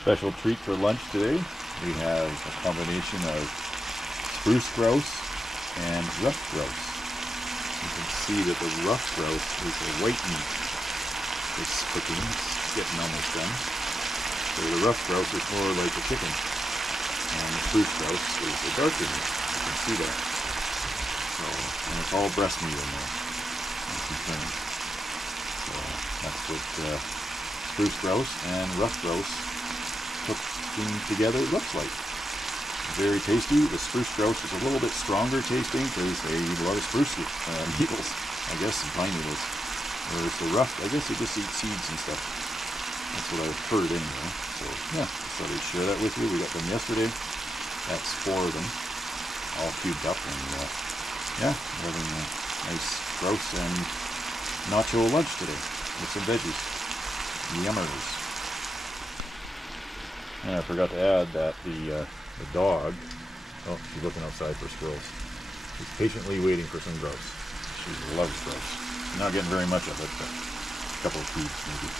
Special treat for lunch today. We have a combination of spruce grouse and ruffed grouse. You can see that the ruffed grouse is the white meat. It's cooking, it's getting almost done. So the ruffed grouse is more like a chicken, and the spruce grouse is the darker meat. You can see that. So, and it's all breast meat in there. So that's what spruce grouse and ruffed grouse cooking together looks like. Very tasty. The spruce grouse is a little bit stronger tasting because they eat a lot of spruce needles, I guess, and pine needles. Whereas the ruffed, I guess they just eat seeds and stuff. That's what I've heard anyway. So yeah, just thought I'd share that with you. We got them yesterday. That's 4 of them, all cubed up, and yeah, we're having a nice grouse and nacho lunch today with some veggies. Yummers. And I forgot to add that the dog, oh, she's looking outside for squirrels. She's patiently waiting for some grouse. She loves grouse. Not getting very much of it, but a couple of cubes maybe.